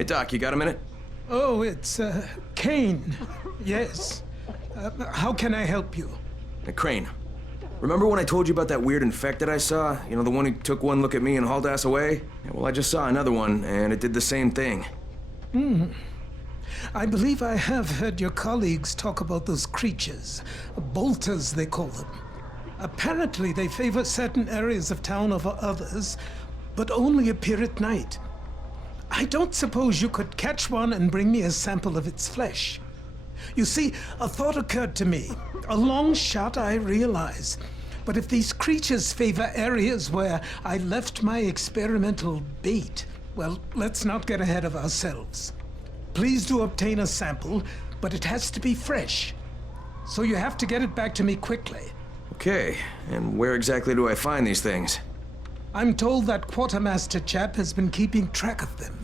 Hey, Doc, you got a minute? Oh, it's, Kane. Yes. How can I help you? Hey, Crane. Remember when I told you about that weird infected I saw? You know, the one who took one look at me and hauled ass away? Yeah, well, I just saw another one, and it did the same thing. I believe I have heard your colleagues talk about those creatures. Bolters, they call them. Apparently, they favor certain areas of town over others, but only appear at night. I don't suppose you could catch one and bring me a sample of its flesh. You see, a thought occurred to me. A long shot, I realize. But if these creatures favor areas where I left my experimental bait, well, let's not get ahead of ourselves. Please do obtain a sample, but it has to be fresh. So you have to get it back to me quickly. Okay, and where exactly do I find these things? I'm told that quartermaster chap has been keeping track of them.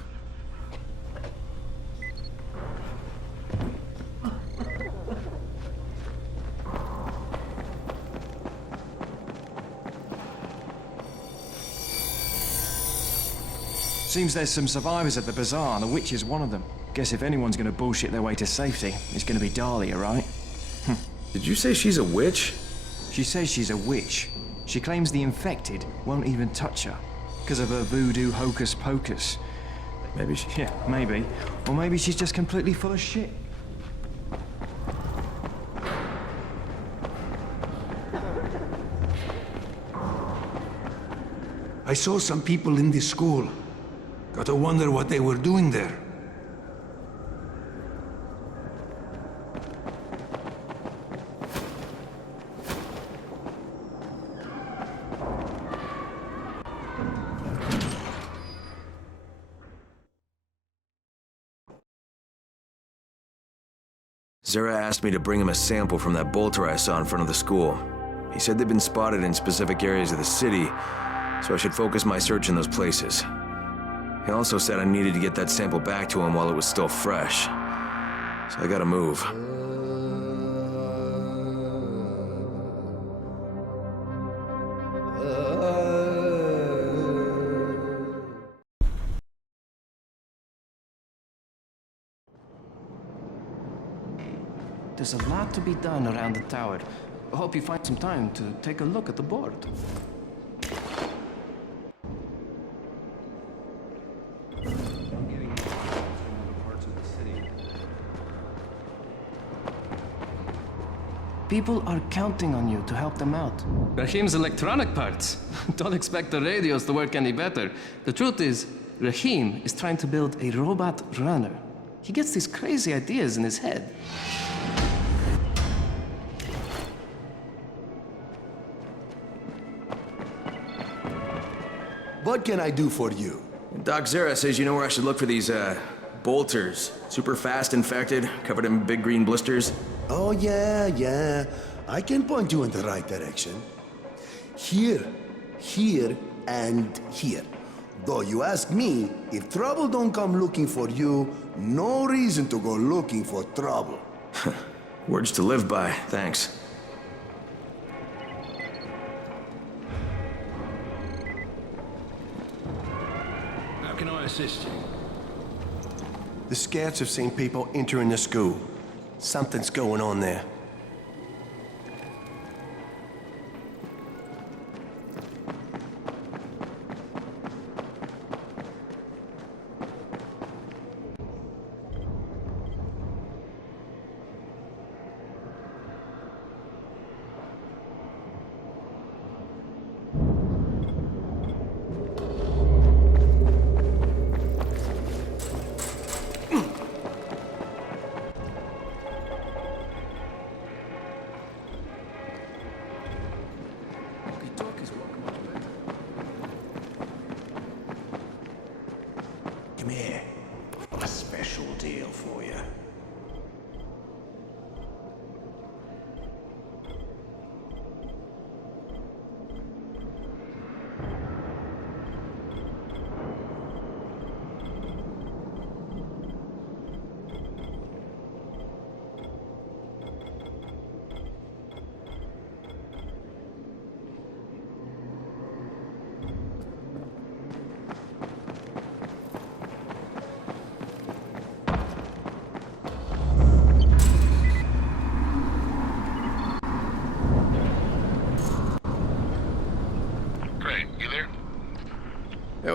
Seems there's some survivors at the bazaar, and the witch is one of them. Guess if anyone's gonna bullshit their way to safety, it's gonna be Dahlia, right? Did you say she's a witch? She says she's a witch. She claims the infected won't even touch her, because of her voodoo hocus pocus. Maybe she... Yeah, maybe. Or maybe she's just completely full of shit. I saw some people in this school. Gotta wonder what they were doing there. Zera asked me to bring him a sample from that bolter I saw in front of the school. He said they'd been spotted in specific areas of the city, so I should focus my search in those places. He also said I needed to get that sample back to him while it was still fresh. So I gotta move. There's a lot to be done around the tower. I hope you find some time to take a look at the board. People are counting on you to help them out. Rahim's electronic parts. Don't expect the radios to work any better. The truth is, Rahim is trying to build a robot runner. He gets these crazy ideas in his head. What can I do for you? Doc Zera says you know where I should look for these, bolters. Super fast infected, covered in big green blisters. Oh, yeah. I can point you in the right direction. Here, and here. Though you ask me, if trouble don't come looking for you, no reason to go looking for trouble. Words to live by, thanks. How can I assist you? The scouts have seen people entering the school. Something's going on there.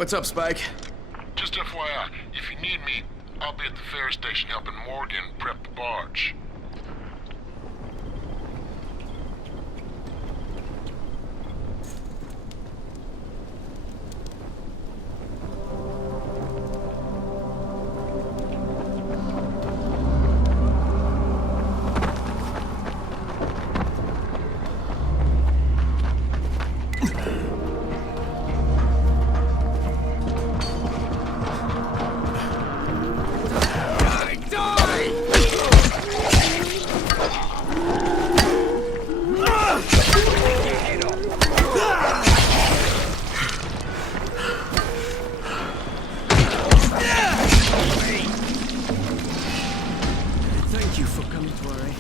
what's up, Spike? Just FYI, if you need me, I'll be at the ferry station helping Morgan prep the barge. Thank you for coming to our aid.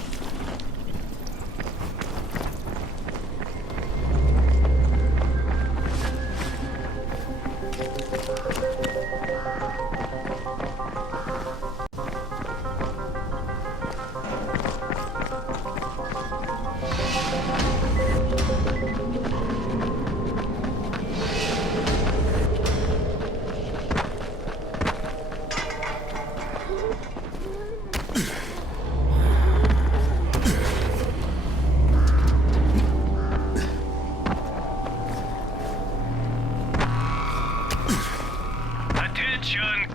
Attention!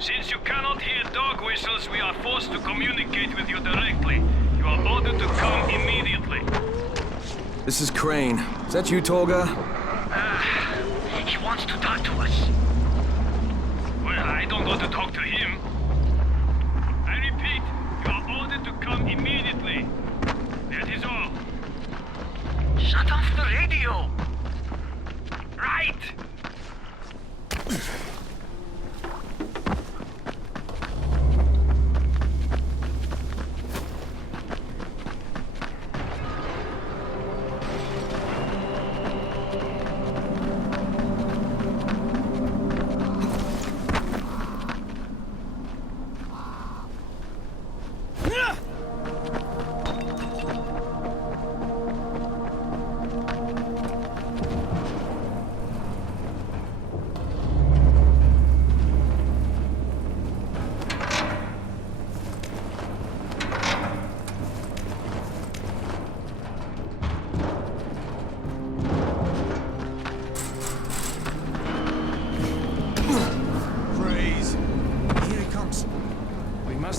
Since you cannot hear dog whistles, we are forced to communicate with you directly. You are ordered to come immediately. This is Crane. Is that you, Tolga? He wants to talk to us. Well, I don't want to talk to him. I repeat, you are ordered to come immediately. That is all. Shut off the radio! Right!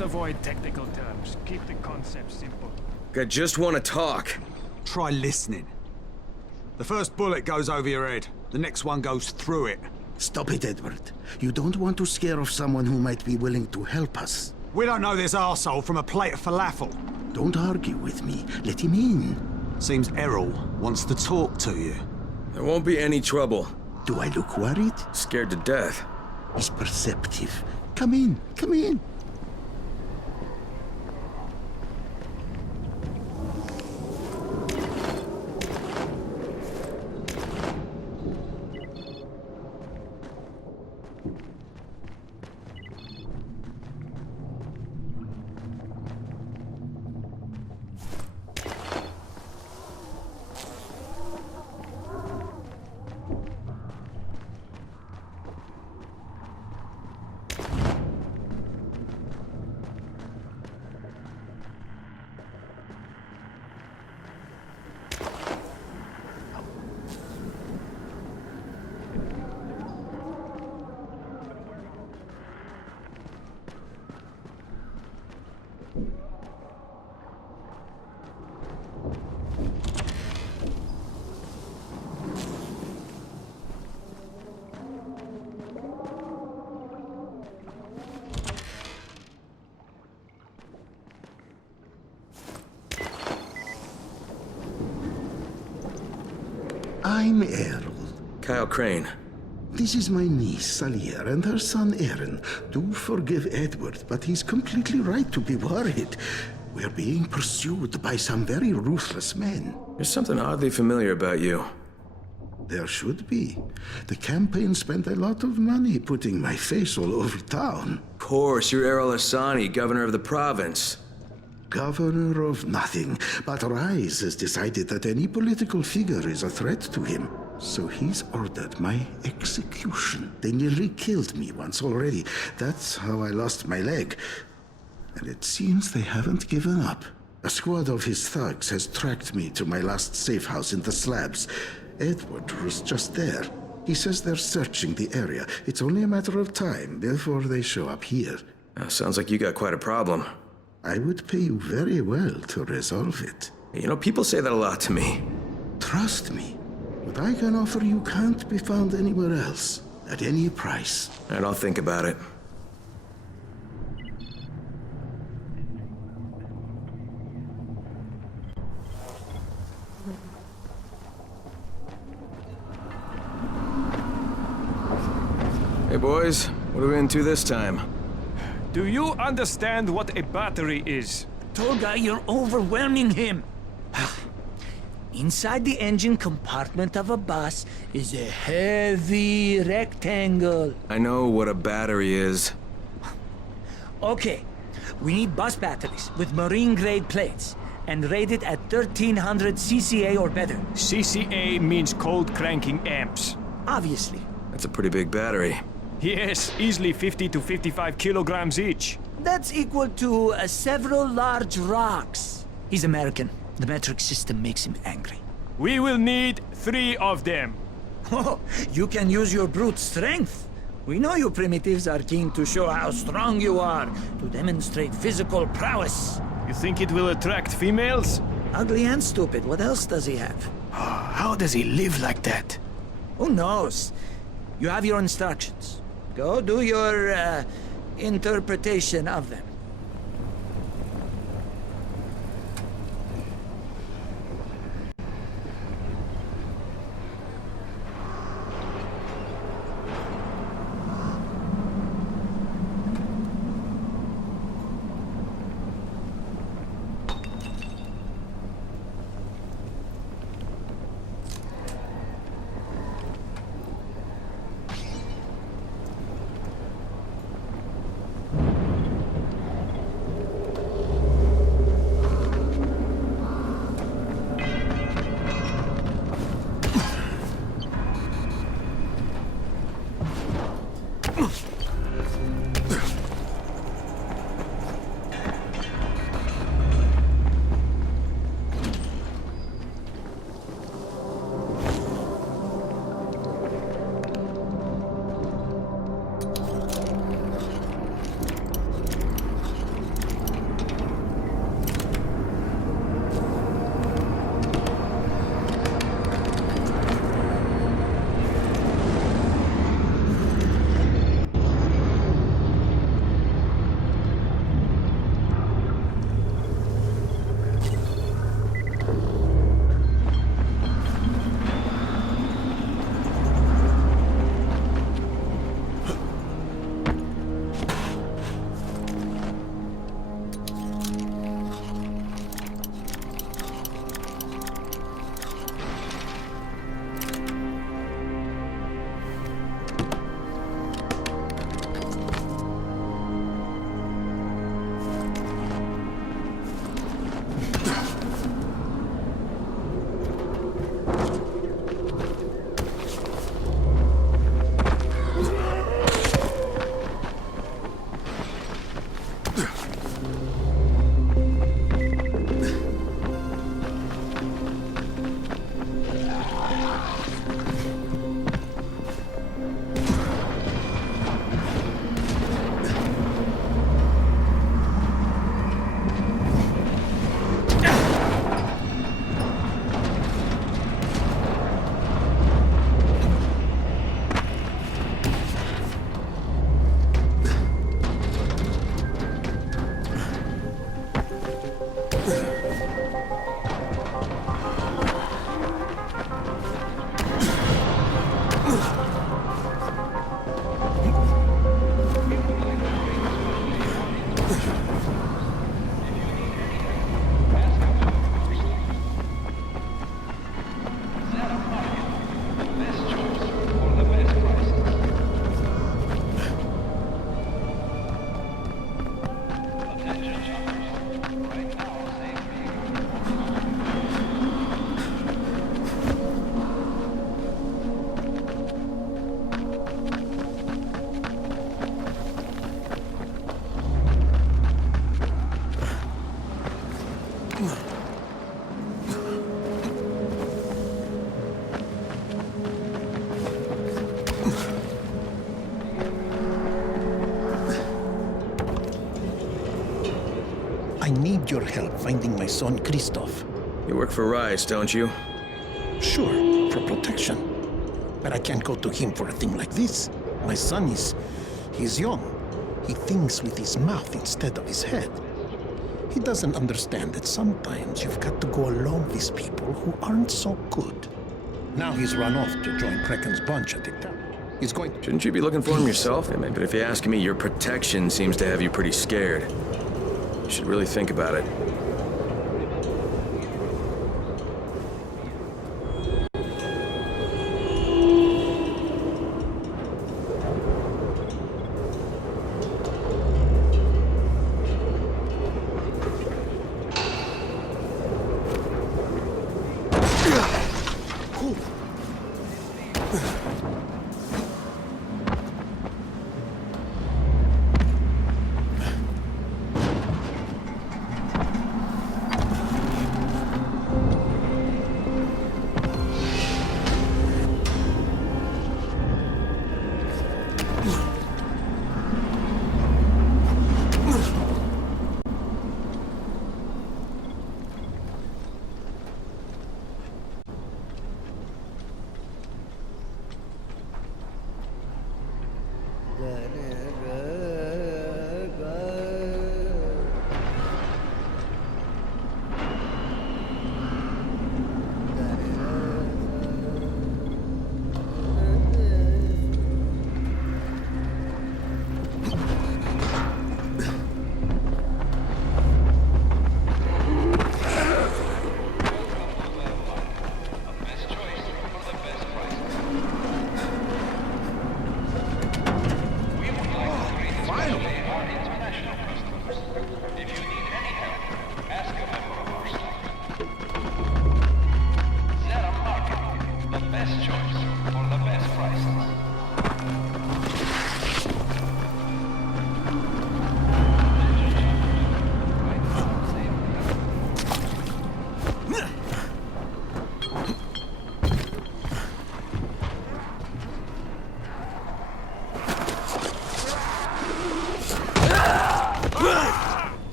Avoid technical terms. Keep the concept simple. I just want to talk. Try listening. The first bullet goes over your head. The next one goes through it. Stop it, Edward. You don't want to scare off someone who might be willing to help us. We don't know this arsehole from a plate of falafel. Don't argue with me. Let him in. Seems Errol wants to talk to you. There won't be any trouble. Do I look worried? Scared to death. He's perceptive. Come in. Come in. I'm Errol. Kyle Crane. This is my niece, Salier, and her son, Aaron. Do forgive Edward, but he's completely right to be worried. We're being pursued by some very ruthless men. There's something oddly familiar about you. There should be. The campaign spent a lot of money putting my face all over town. Of course, you're Errol Hassani, governor of the province. Governor of nothing, but Rise has decided that any political figure is a threat to him. So he's ordered my execution. They nearly killed me once already. That's how I lost my leg. And it seems they haven't given up. A squad of his thugs has tracked me to my last safe house in the slabs. Edward was just there. He says they're searching the area. It's only a matter of time before they show up here. Sounds like you got quite a problem. I would pay you very well to resolve it. You know, people say that a lot to me. Trust me. What I can offer you can't be found anywhere else, at any price. And I'll think about it. Hey boys, what are we into this time? Do you understand what a battery is? Tolga, you're overwhelming him. Inside the engine compartment of a bus is a heavy rectangle. I know what a battery is. Okay, we need bus batteries with marine-grade plates and rated at 1300 CCA or better. CCA means cold cranking amps. Obviously. That's a pretty big battery. Yes, easily 50 to 55 kilograms each. That's equal to several large rocks. He's American. The metric system makes him angry. We will need 3 of them. Oh, you can use your brute strength. We know you primitives are keen to show how strong you are, to demonstrate physical prowess. You think it will attract females? Ugly and stupid. What else does he have? How does he live like that? Who knows? You have your instructions. Go do your, interpretation of them. I need your help finding my son, Christoph. You work for Rice, don't you? Sure, for protection. But I can't go to him for a thing like this. My son he's young. He thinks with his mouth instead of his head. He doesn't understand that sometimes you've got to go along with people who aren't so good. Now he's run off to join Krecken's bunch at the town. He's going... Shouldn't you be looking for him yourself? But if you ask me, your protection seems to have you pretty scared. You should really think about it.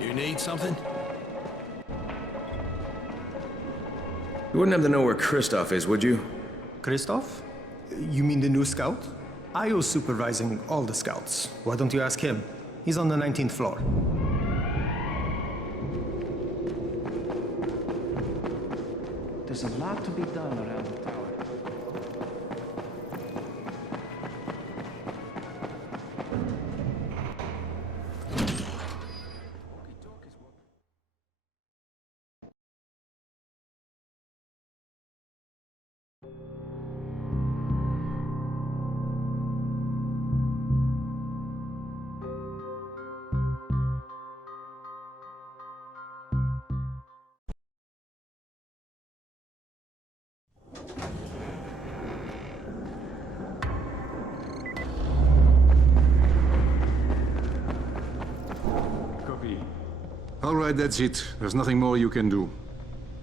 You need something? You wouldn't have to know where Christoph is, would you? Christoph? You mean the new scout? I was supervising all the scouts. Why don't you ask him? He's on the 19th floor. There's a lot to be done around the tower. All right, that's it. There's nothing more you can do.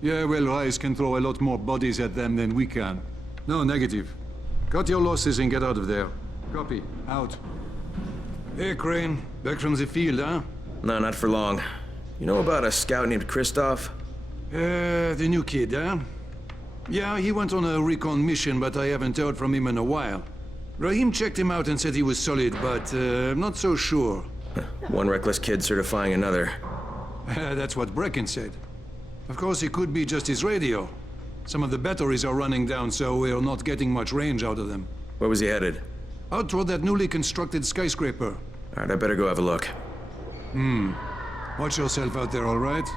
Yeah, well, Rice can throw a lot more bodies at them than we can. No, negative. Cut your losses and get out of there. Copy. Out. Hey, Crane. Back from the field, huh? No, not for long. You know about a scout named Christoph? The new kid, huh? Yeah, he went on a recon mission, but I haven't heard from him in a while. Rahim checked him out and said he was solid, but I'm not so sure. One reckless kid certifying another. That's what Brecken said. Of course, it could be just his radio. Some of the batteries are running down, so we're not getting much range out of them. Where was he headed? Out toward that newly constructed skyscraper. Alright, I better go have a look. Watch yourself out there, all right?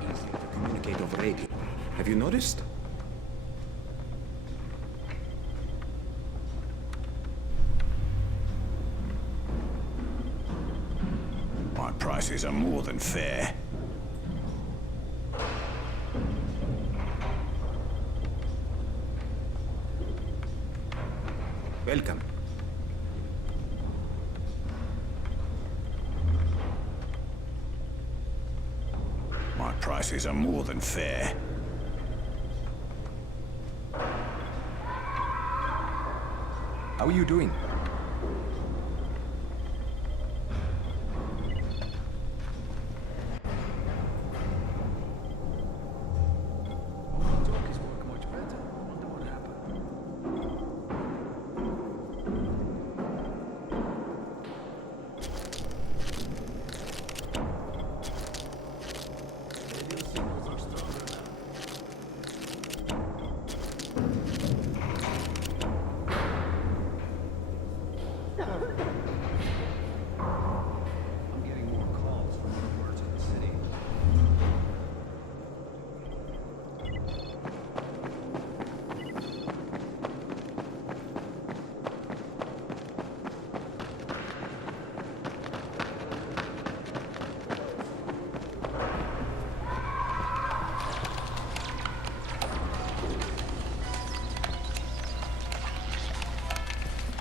Easier to communicate over radio. Have you noticed? My prices are more than fair. Welcome. My prices are more than fair. How are you doing?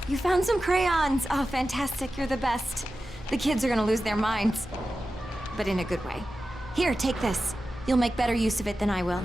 You found some crayons! Oh, fantastic, you're the best. The kids are gonna lose their minds. But in a good way. Here, take this. You'll make better use of it than I will.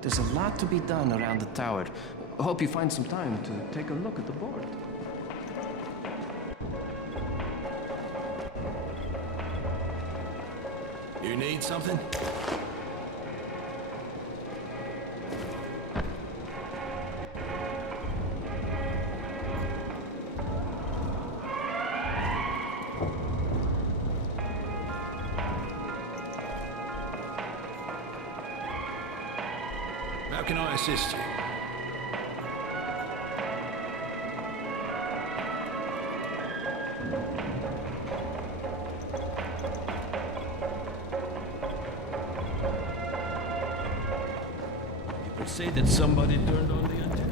There's a lot to be done around the tower. I hope you find some time to take a look at the board. You need something? How can I assist you? People say that somebody turned on the antenna.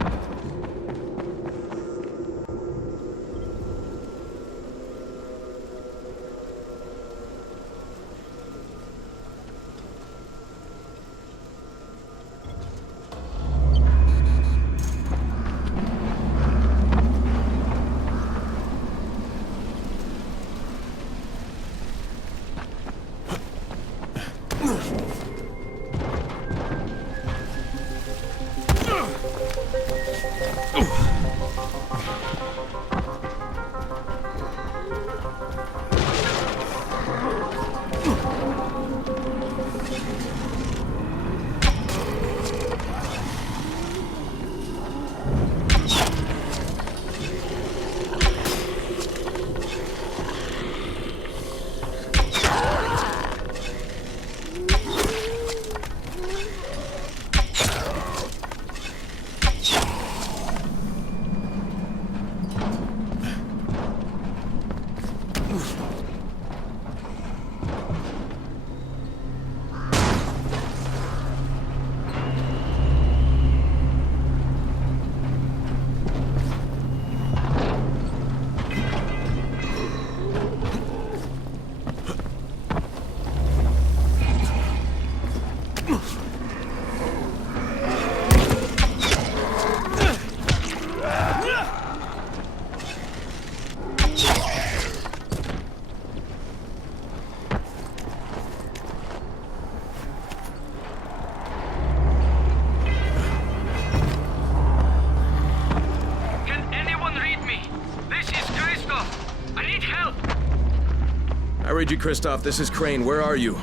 I read you, Kristoff. This is Crane. Where are you?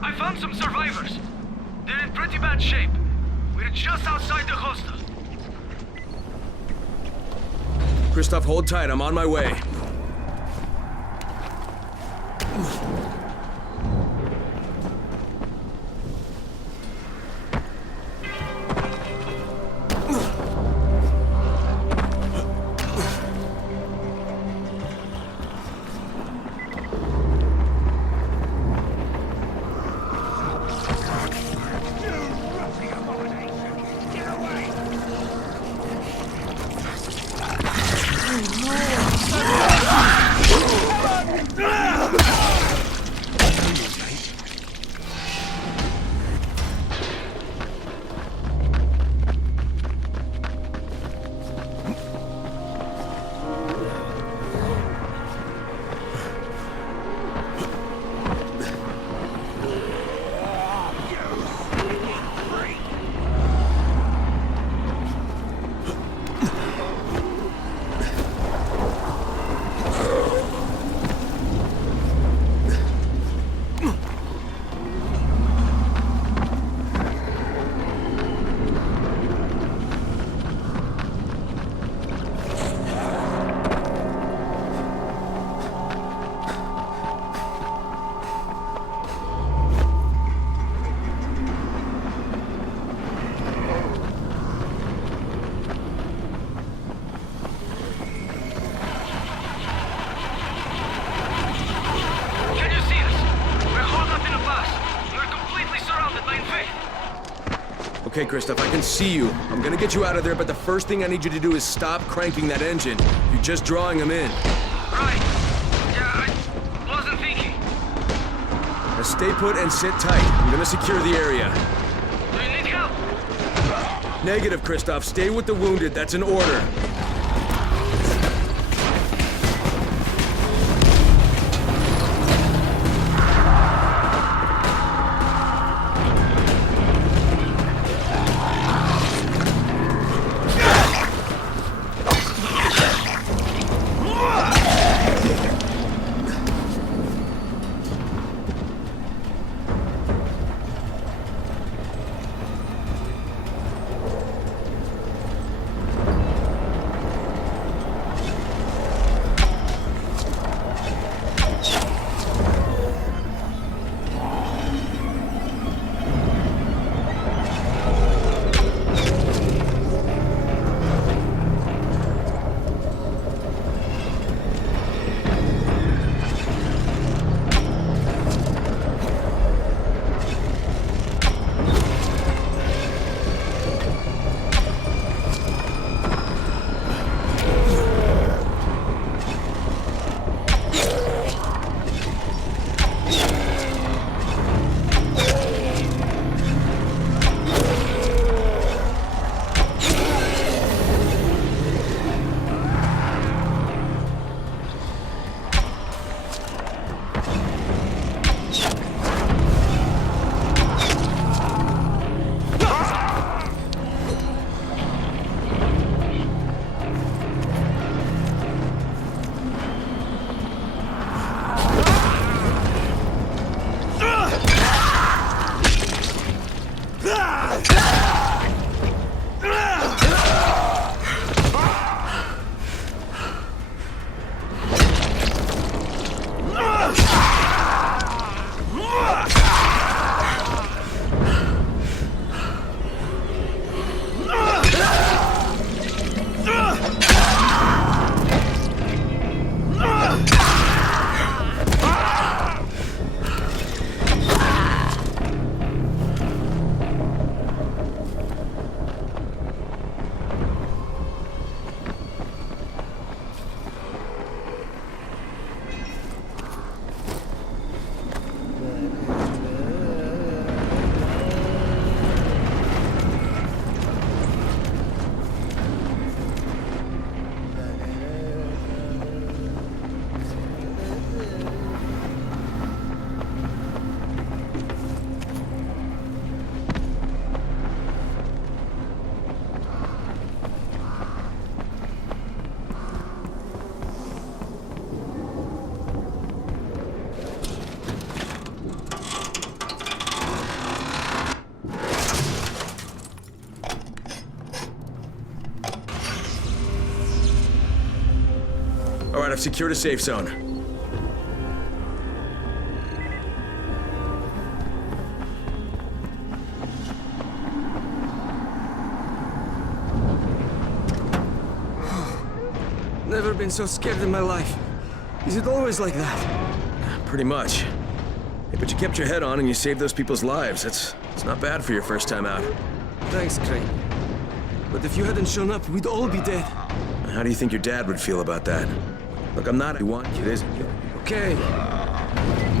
I found some survivors. They're in pretty bad shape. We're just outside the hostel. Kristoff, hold tight. I'm on my way. Okay, Kristoff, I can see you. I'm gonna get you out of there, but the first thing I need you to do is stop cranking that engine. You're just drawing them in. Right. Yeah, I wasn't thinking. Now stay put and sit tight. I'm gonna secure the area. Do you need help? Negative, Kristoff. Stay with the wounded. That's an order. right, I've secured a safe zone. Never been so scared in my life. Is it always like that? Pretty much. Hey, but you kept your head on and you saved those people's lives. It's not bad for your first time out. Thanks, Crane. But if you hadn't shown up, we'd all be dead. How do you think your dad would feel about that? Look, I'm not... You want it, isn't it? Okay.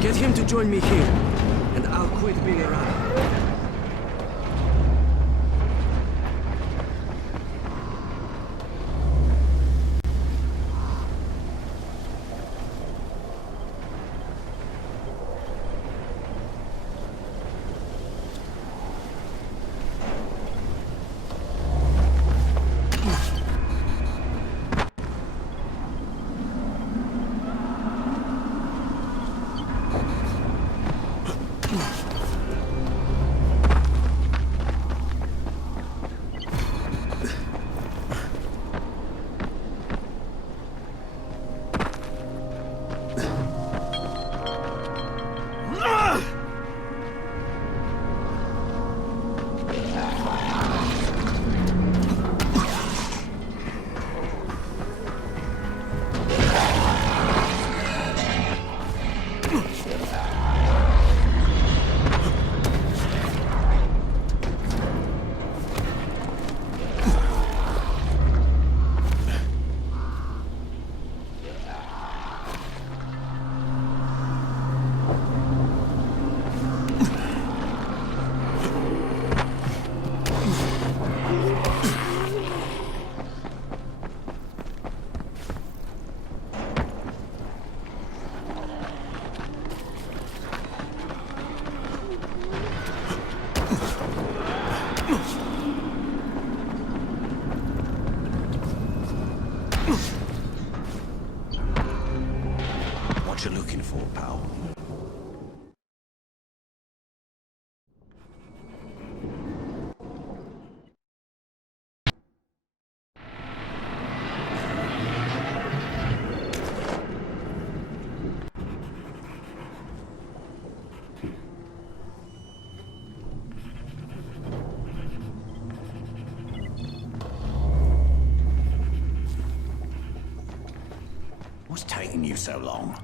Get him to join me here, and I'll quit being around. What you looking for, pal? What's taking you so long?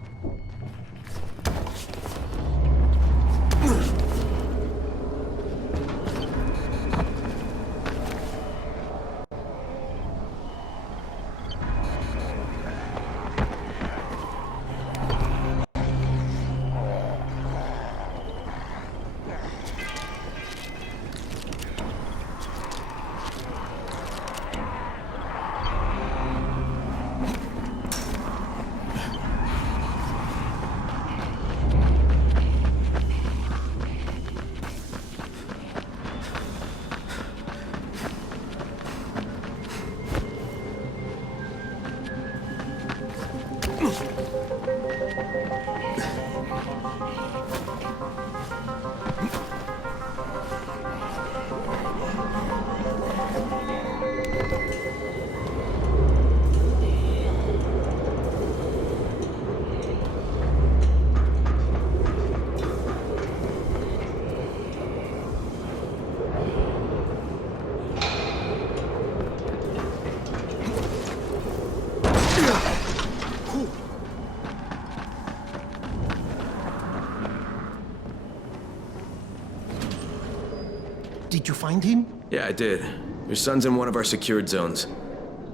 Did you find him? Yeah, I did. Your son's in one of our secured zones.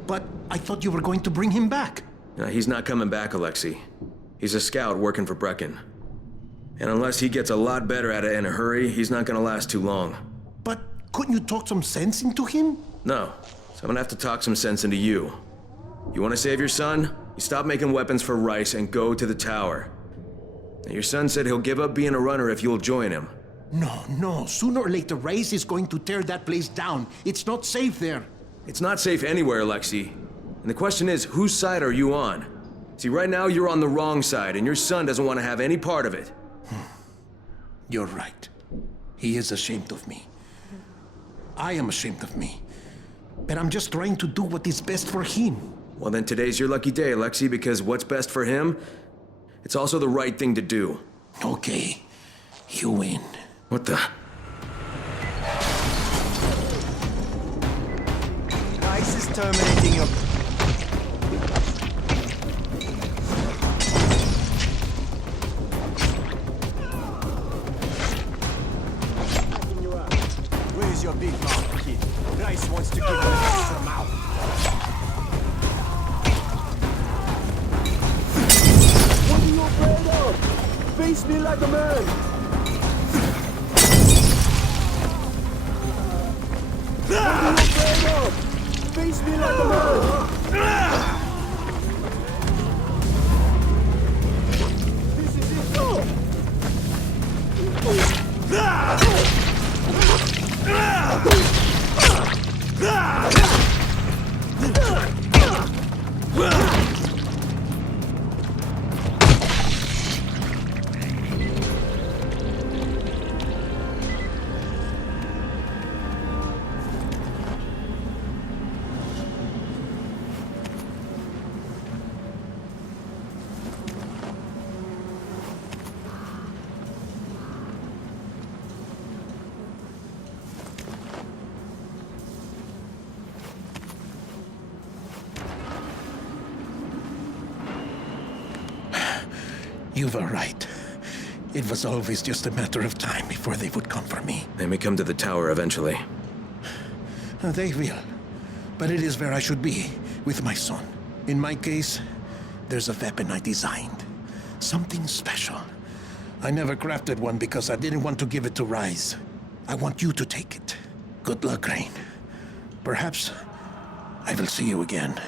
But I thought you were going to bring him back. No, he's not coming back, Alexei. He's a scout working for Brecken. And unless he gets a lot better at it in a hurry, he's not gonna last too long. But couldn't you talk some sense into him? No, so I'm gonna have to talk some sense into you. You wanna save your son? You stop making weapons for Rice and go to the tower. Now, your son said he'll give up being a runner if you'll join him. No. Sooner or later, Rice is going to tear that place down. It's not safe there. It's not safe anywhere, Alexei. And the question is, whose side are you on? See, right now you're on the wrong side, and your son doesn't want to have any part of it. You're right. He is ashamed of me. I am ashamed of me. But I'm just trying to do what is best for him. Well, then today's your lucky day, Alexei, because what's best for him, it's also the right thing to do. Okay, you win. What the? Ice is terminating your... Where's your big mouth, kid? Rice wants to give you an extra mouth. What are you afraid of? Face me like a man! What are you afraid of? Face me like a man! This is it, go! You were right. It was always just a matter of time before they would come for me. They may come to the tower eventually. They will. But it is where I should be, with my son. In my case, there's a weapon I designed. Something special. I never crafted one because I didn't want to give it to Rise. I want you to take it. Good luck, Rain. Perhaps I will see you again.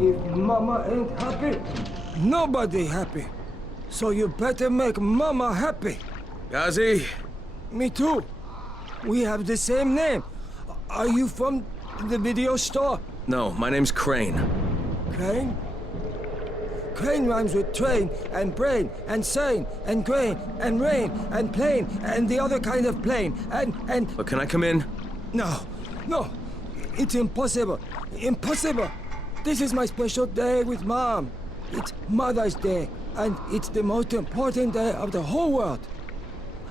If Mama ain't happy, nobody happy. So you better make Mama happy. Gazi? Me too. We have the same name. Are you from the video store? No, my name's Crane. Crane? Crane rhymes with train and brain and sane and grain and rain and plane and the other kind of plane and... But can I come in? No, no. It's impossible. Impossible. This is my special day with Mom. It's Mother's Day, and it's the most important day of the whole world.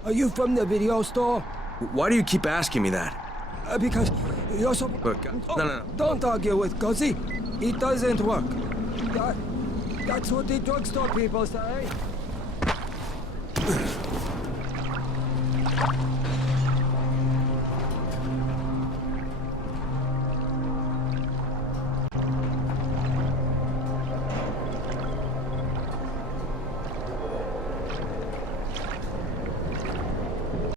Are you from the video store? Why do you keep asking me that? Because you're so... Look, no. Don't argue with Guzzi. It doesn't work. That's what the drugstore people say.